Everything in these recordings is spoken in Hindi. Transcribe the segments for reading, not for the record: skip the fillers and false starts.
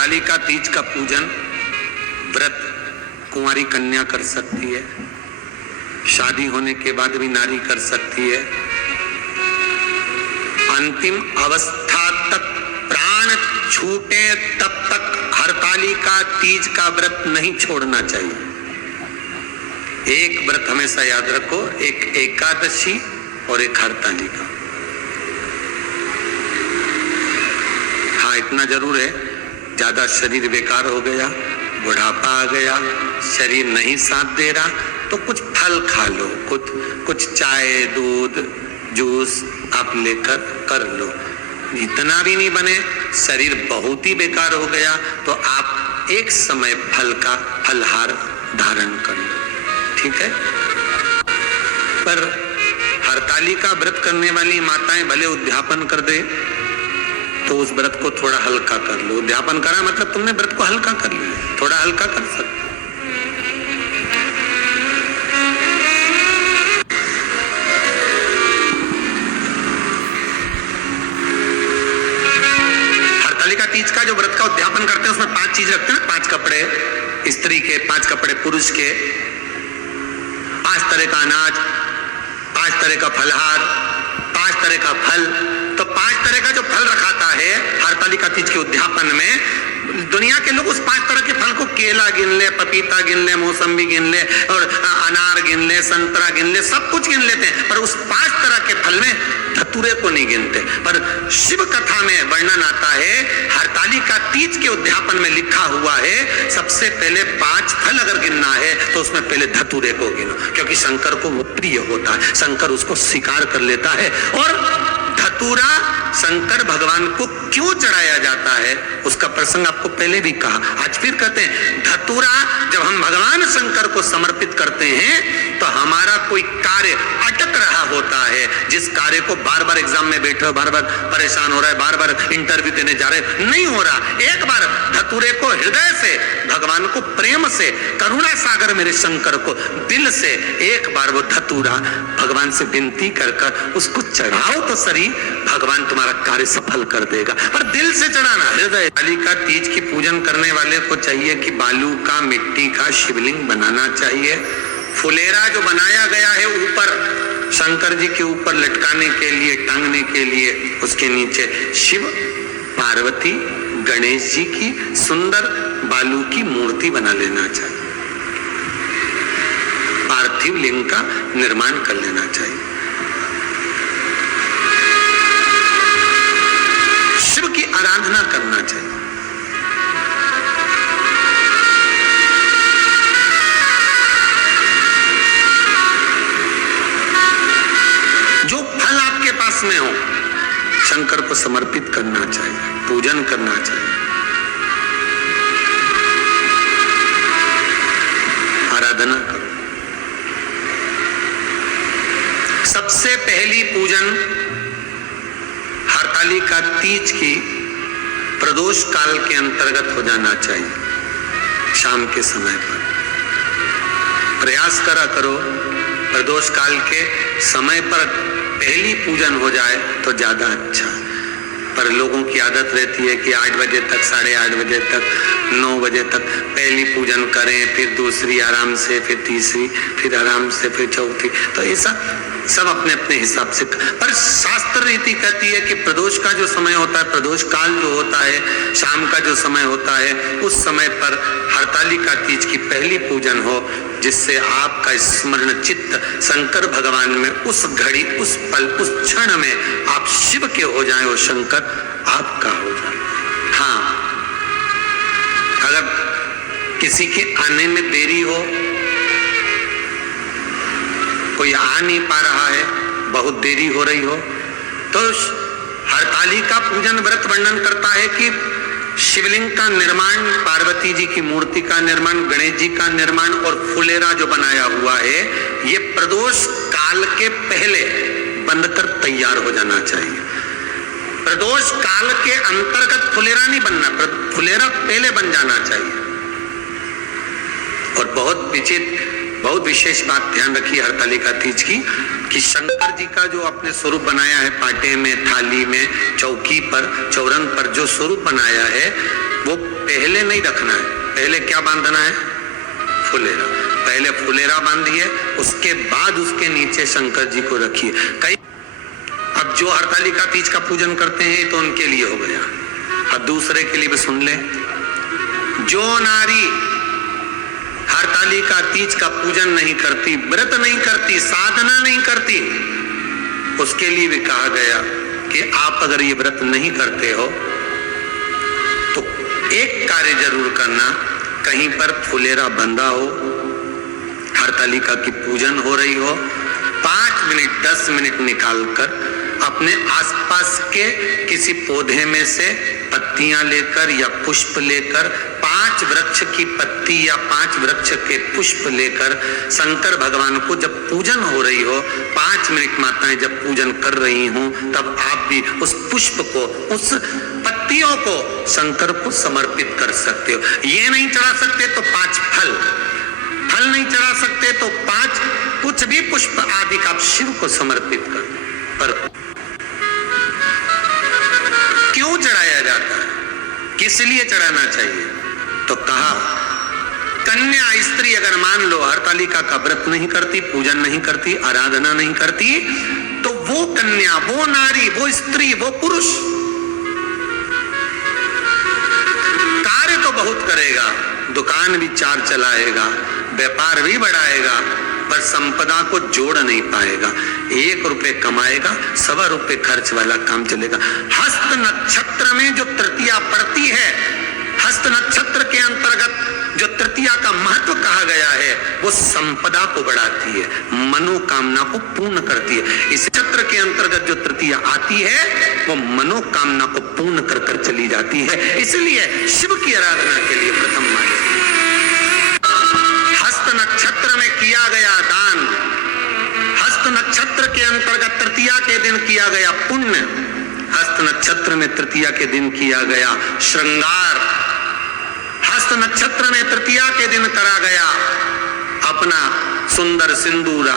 हरतालिका तीज का पूजन व्रत कुंवारी कन्या कर सकती है, शादी होने के बाद भी नारी कर सकती है। अंतिम अवस्था तक प्राण छूटे तब तक हरतालिका तीज का व्रत नहीं छोड़ना चाहिए। एक व्रत हमेशा याद रखो, एक एकादशी और एक हरतालिका। हाँ, इतना जरूर है, ज्यादा शरीर बेकार हो गया, बुढ़ापा आ गया, शरीर नहीं साथ दे रहा, तो कुछ फल खा लो, कुछ चाय दूध जूस आप लेकर कर लो। इतना भी नहीं बने, शरीर बहुत ही बेकार हो गया, तो आप एक समय फल का फलहार धारण कर लो, ठीक है। पर हरतालिका व्रत करने वाली माताएं भले उद्यापन कर दे तो उस व्रत को थोड़ा हल्का कर लो। उद्यापन करा मतलब तुमने व्रत को हल्का कर लिया, थोड़ा हल्का कर सकते। हरतालिका तीज का जो व्रत का उद्यापन करते हैं उसमें 5 चीज रखते हैं, 5 कपड़े स्त्री के, 5 कपड़े पुरुष के, 5 तरह का अनाज, 5 तरह का फलहार, 5 तरह का फल। तो 5 तरह का जो फल रखाता है हरतालिका तीज के उद्यापन में, दुनिया के लोग उस 5 तरह के फल को केला गिन ले, पपीता गिन ले, मौसम्बी गिन ले और अनार गिन ले, संतरा गिन ले, सब कुछ गिन लेते हैं, पर उस 5 तरह के फल में धतूरे को नहीं गिनते। पर शिव कथा में वर्णन आता है, हरतालिका तीज के उद्यापन में लिखा हुआ है, सबसे पहले 5 फल अगर गिनना है तो उसमें पहले धतूरे को गिनो, क्योंकि शंकर को वो प्रिय होता है, शंकर उसको स्वीकार कर लेता है। और धतूरा शंकर भगवान को क्यों चढ़ाया जाता है उसका प्रसंग आपको पहले भी कहा, आज फिर कहते हैं। धतूरा जब हम भगवान शंकर को समर्पित करते हैं तो हमारा कोई कार्य अटक रहा होता है, जिस कार्य को बार बार एग्जाम में बैठे हो, बार बार परेशान हो रहा है, बार बार इंटरव्यू देने जा रहे, नहीं हो रहा, एक बार धतूरे को हृदय से, भगवान को प्रेम से, करुणा सागर मेरे शंकर को दिल से एक बार वो धतूरा भगवान से विनती कर कर उसको चढ़ाओ तो सही, भगवान तुम्हारा कार्य सफल कर देगा। पर दिल से चढ़ाना, हृदय। हरतालिका तीज की पूजन करने वाले को चाहिए कि बालू का, मिट्टी का शिवलिंग बनाना चाहिए। फुलेरा जो बनाया गया है ऊपर शंकर जी के ऊपर लटकाने के लिए, टांगने के लिए, उसके नीचे शिव, पार्वती, गणेश जी की सुंदर बालू की मूर्ति बना लेना चाहिए, पार्थिव लिंग का निर्माण कर लेना चाहिए। शिव की आराधना करना चाहिए। जो फल आपके पास में हो शंकर को समर्पित करना चाहिए, पूजन करना चाहिए, आराधना करो। सबसे पहली पूजन हरतालिका तीज की प्रदोष काल के अंतर्गत हो जाना चाहिए, शाम के समय पर। प्रयास करा करो प्रदोष काल के समय पर पहली पूजन हो जाए तो ज्यादा अच्छा। पर लोगों की आदत रहती है कि 8 बजे तक, 8:30 बजे तक, 9 बजे तक पहली पूजन करें, फिर दूसरी आराम से, फिर तीसरी, फिर आराम से, फिर चौथी। तो ऐसा सब अपने अपने हिसाब से। पर शास्त्र रीति कहती है कि प्रदोष का जो समय होता है, प्रदोष काल जो होता है, शाम का जो समय होता है, उस समय पर हरतालिका तीज की पहली पूजन हो, जिससे आपका स्मरण चित्त शंकर भगवान में उस घड़ी, उस पल, उस क्षण में आप शिव के हो जाएं और शंकर आपका हो जाए। हाँ, अगर किसी के आने में देरी हो, कोई आ नहीं पा रहा है, बहुत देरी हो रही हो, तो हरतालिका पूजन व्रत वर्णन करता है कि शिवलिंग का निर्माण, पार्वती जी की मूर्ति का निर्माण, गणेश जी का निर्माण और फुलेरा जो बनाया हुआ है, ये प्रदोष काल के पहले बनकर तैयार हो जाना चाहिए। प्रदोष काल के अंतर्गत फुलेरा नहीं बनना, फुलेरा पहले बन जाना चाहिए। और बहुत विचित्र बहुत विशेष बात ध्यान रखिए हरतालिका तीज की, कि शंकर जी का जो अपने स्वरूप बनाया है, पाटे में, थाली में, चौकी पर, चौरंग पर जो स्वरूप बनाया है, वो पहले नहीं रखना है। पहले क्या बांधना है? फुलेरा। पहले फुलेरा बांधिए, उसके बाद उसके नीचे शंकर जी को रखिए। कई अब जो हरतालिका तीज का पूजन करते हैं तो उनके लिए हो गया, अब दूसरे के लिए भी सुन ले। जो नारी हरतालिका तीज का पूजन नहीं करती, व्रत नहीं करती, साधना नहीं करती, उसके लिए भी कहा गया कि आप अगर ये व्रत नहीं करते हो तो एक कार्य जरूर करना, कहीं पर फुलेरा बंधा हो, हरतालिका की पूजन हो रही हो, 5 मिनट 10 मिनट निकालकर अपने आसपास के किसी पौधे में से पत्तियां लेकर या पुष्प लेकर, 5 वृक्ष की पत्ती या 5 वृक्ष के पुष्प लेकर शंकर भगवान को जब पूजन हो रही हो, 5 मिनट माताएं जब पूजन कर रही हों, तब आप भी उस पुष्प को, उस पत्तियों को शंकर को समर्पित कर सकते हो। ये नहीं चढ़ा सकते तो 5 फल नहीं चढ़ा सकते तो 5 कुछ भी पुष्प आदि का आप शिव को समर्पित कर। पर क्यों चढ़ाया जाता है, किस लिए चढ़ाना चाहिए? तो कहा कन्या स्त्री अगर मान लो हरतालिका का व्रत नहीं करती, पूजन नहीं करती, आराधना नहीं करती, तो वो कन्या, वो नारी, वो स्त्री, वो पुरुष कार्य तो बहुत करेगा, दुकान भी 4 चलाएगा, व्यापार भी बढ़ाएगा, पर संपदा को जोड़ नहीं पाएगा। 1 रुपए कमाएगा, 1.25 रुपए खर्च वाला काम चलेगा। हस्त नक्षत्र में जो तृतीया पड़ती है, हस्त नक्षत्र के अंतर्गत जो तृतीया का महत्व कहा गया है, वो संपदा को बढ़ाती है, मनोकामना को पूर्ण करती है। इस नक्षत्र के अंतर्गत जो तृतीया आती है, वो मनोकामना को पूर्ण कर कर चली जाती है। इसलिए शिव की आराधना के लिए प्रथम माने। हस्त नक्षत्र में किया गया दान, हस्त नक्षत्र के अंतर्गत तृतीया के दिन किया गया पुण्य, हस्त नक्षत्र में तृतीया के दिन किया गया श्रृंगार, हस्त नक्षत्र में तृतीया के दिन करा गया अपना सुंदर सिंदूरा,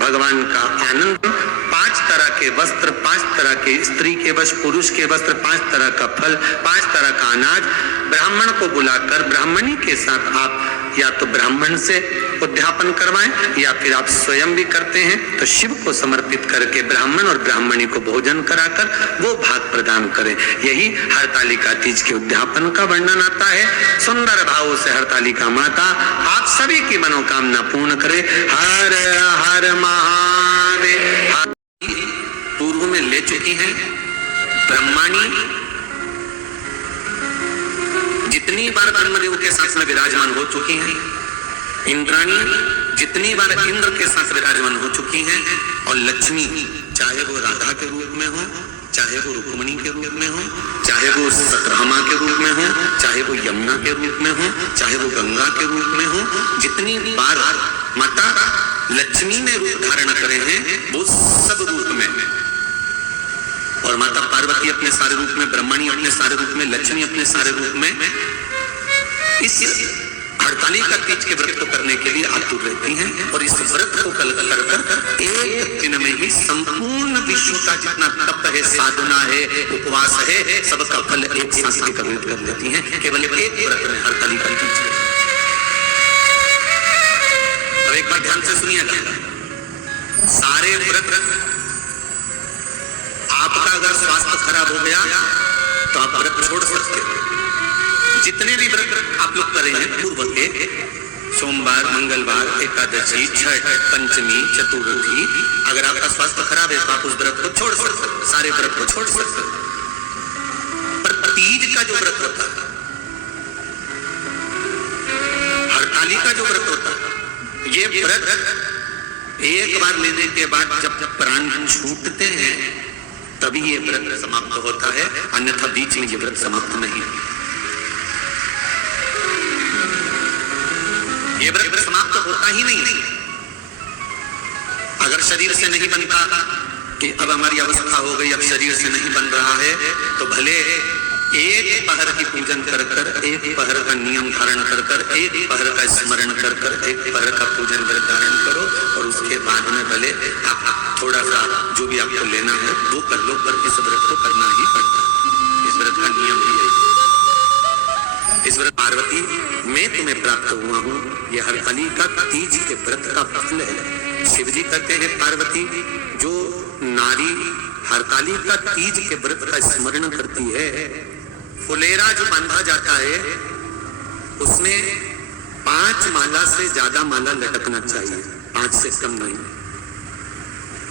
भगवान का आनंद, 5 तरह के वस्त्र, 5 तरह के स्त्री के वस्त्र, पुरुष के वस्त्र, 5 तरह का फल, 5 तरह का अनाज, ब्राह्मण को बुलाकर ब्राह्मणी के साथ आप या तो ब्राह्मण से उद्यापन करवाएं या फिर आप स्वयं भी करते हैं तो शिव को समर्पित करके ब्राह्मण और ब्राह्मणी को भोजन कराकर वो भाग प्रदान करें। यही हरतालिका तीज के उद्यापन का वर्णन आता है। सुंदर भाव से हरतालिका माता आप सभी की मनोकामना पूर्ण करे। हर हर महादेव। पूर्व में ले चुकी हैं ब्रह्माणी, जितनी बार ब्रह्मदेव के साथ में विराजमान हो चुकी हैं, इंद्राणी जितनी बार इंद्र के साथ विराजमान हो चुकी हैं, और लक्ष्मी चाहे वो राधा के रूप में हो, चाहे वो रुक्मिणी के रूप में हो, चाहे वो सतरामा के रूप में हो, चाहे वो यमुना के रूप में हो, चाहे वो गंगा के रूप में हो, जितनी बार माता लक्ष्मी ने रूप धारण करे हैं वो सब रूप में, और माता पार्वती अपने सारे रूप में, ब्रह्मणी अपने सारे रूप में, लक्ष्मी अपने सारे रूप में इस हरतालिका तीज के व्रत को करने के लिए आतुर रहती हैं। और इस व्रत को कल कर एक दिन में ही संपूर्ण विश्व का जितना तप है, साधना है, उपवास है, सबका फल एक सांस में कंप्लीट कर लेती हैं, केवल एक व्रत में हरतालिका तीज। अब एक बार ध्यान से सुनिएगा, सारे व्रत आपका अगर स्वास्थ्य खराब हो गया तो आप व्रत छोड़ सकते हो। जितने भी व्रत आप लोग कर रहे हैं पूर्व के, सोमवार, मंगलवार, एकादशी, छठ, पंचमी, चतुर्थी, अगर आपका स्वास्थ्य खराब है तो आप उस व्रत को छोड़ सकते हो, सारे व्रत को छोड़ सकते हो। पर तीज का जो व्रत होता है, हरतालिका जो व्रत होता है, ये व्रत एक बार लेने के बाद जब प्राण छूटते हैं तभी ये व्रत समाप्त होता है, अन्यथा बीच में ये व्रत समाप्त नहीं है। ये व्रत समाप्त होता ही नहीं। अगर शरीर से नहीं बनता कि अब हमारी अवस्था हो गई, अब शरीर से नहीं बन रहा है, तो भले एक पहर की पूजन कर कर, एक पहर का नियम धारण कर कर, एक पहर का स्मरण कर कर, एक पहर का पूजन व्रत धारण करो और उसके बाद में भले आप थोड़ा सा जो भी आपको लेना है वो कर लो, पर इस व्रत को करना ही पड़ता है। इस व्रत का नियम भी है। इस व्रत पार्वती मैं तुम्हें प्राप्त हुआ हूँ, ये हरताली का तीज के व्रत का फल है। शिव जी कहते हैं पार्वती जो नारी हरताली का तीज के व्रत का स्मरण करती है, फुलेरा जो बांधा जाता है उसमें 5 माला से ज्यादा माला लटकना चाहिए, 5 से कम नहीं।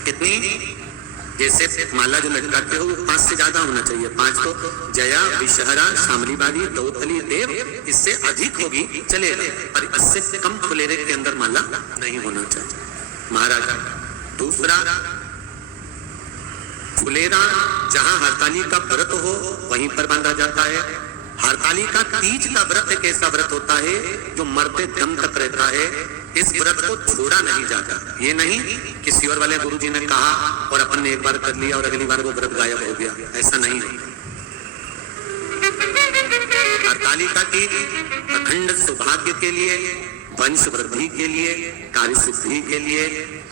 कितनी? जैसे माला जो लटकाते हो 5 से ज्यादा होना चाहिए। 5 तो जया, विषहरा, शामलीबारी, दौतली, देव, इससे अधिक होगी चलेगा, पर इससे कम फुलेरे के अंदर माला नहीं होना चाहिए महाराज। दूसरा, फुलेरा जहां हरताली का व्रत हो वहीं पर बांधा जाता है। हरताली का तीज का व्रत एक ऐसा व्रत होता है जो मरते दम तक रहता है। इस व्रत को छोड़ा नहीं जाता। ये नहीं कि शिवर वाले गुरुजी ने कहा और अपन ने एक बार कर लिया और अगली बार वो व्रत गायब हो गया, ऐसा नहीं है। हरताली का तीज अखंड सौभाग्य के लिए, वंश वृद्धि के लिए, कार्य सिद्धि के लिए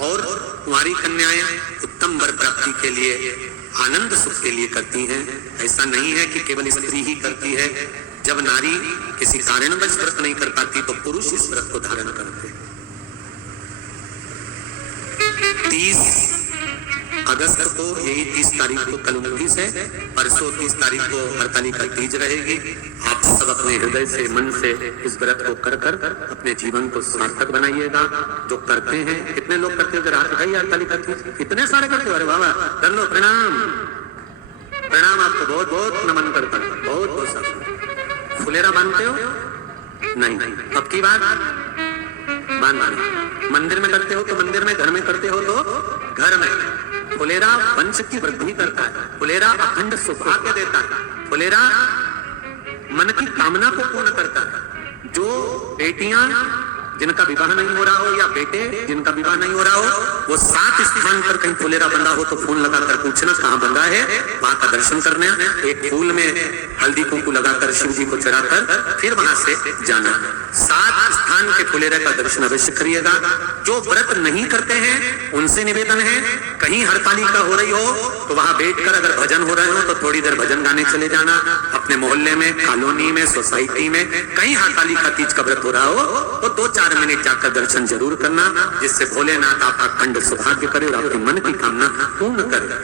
और कुंवारी कन्याएं उत्तम वर प्राप्ति के लिए, आनंद सुख के लिए करती हैं। ऐसा नहीं है कि केवल स्त्री ही करती है। जब नारी किसी कारणवश व्रत नहीं कर पाती तो पुरुष इस व्रत को धारण करते हैं। 30 अगस्त को, यही 30 तारीख को कल 29 है, परसों 30 तारीख को हरताली का तीज रहेगी। आप सब अपने हृदय से, मन से इस व्रत को कर कर अपने जीवन को सार्थक बनाइएगा। जो करते हैं, कितने लोग करते हो जरा हाथ उठाइए हरताली का तीज। कितने सारे करते हो? अरे बाबा कर लो, प्रणाम प्रणाम, आपको बहुत बहुत नमन करता हूं, बहुत बहुत सब। फुलेरा बांधते हो? नहीं। अब की बात बांधना। मंदिर में करते हो तो मंदिर में, घर में करते हो तो घर में। फुलेरा वंश की वृद्धि करता है, फुलेरा अखंड सौभाग्य देता है, फुलेरा मन की कामना को पूर्ण करता है। जो बेटियां जिनका विवाह नहीं हो रहा हो या बेटे जिनका विवाह नहीं हो रहा हो, वो 7 स्थान पर कहीं फुलेरा बंधा हो तो फोन लगाकर पूछना कहाँ बंधा है, वहां का दर्शन करना। एक फूल में हल्दी कुंकू लगाकर शिव जी को चढ़ाकर फिर वहां से जाना। 7 स्थान के फुलेरे का दर्शन अवश्य करिएगा। जो व्रत नहीं करते हैं उनसे निवेदन है, कहीं हरताली का हो रही हो तो वहां बैठकर अगर भजन हो रहे हो तो थोड़ी देर भजन गाने चले जाना। अपने मोहल्ले में, कॉलोनी में, सोसाइटी में कहीं हरताली का तीज का व्रत हो रहा हो तो 2-4 मिनट जाकर दर्शन जरूर करना, जिससे भोलेनाथ आपका अखंड सौभाग्य करे और आपके मन की कामना पूर्ण करे।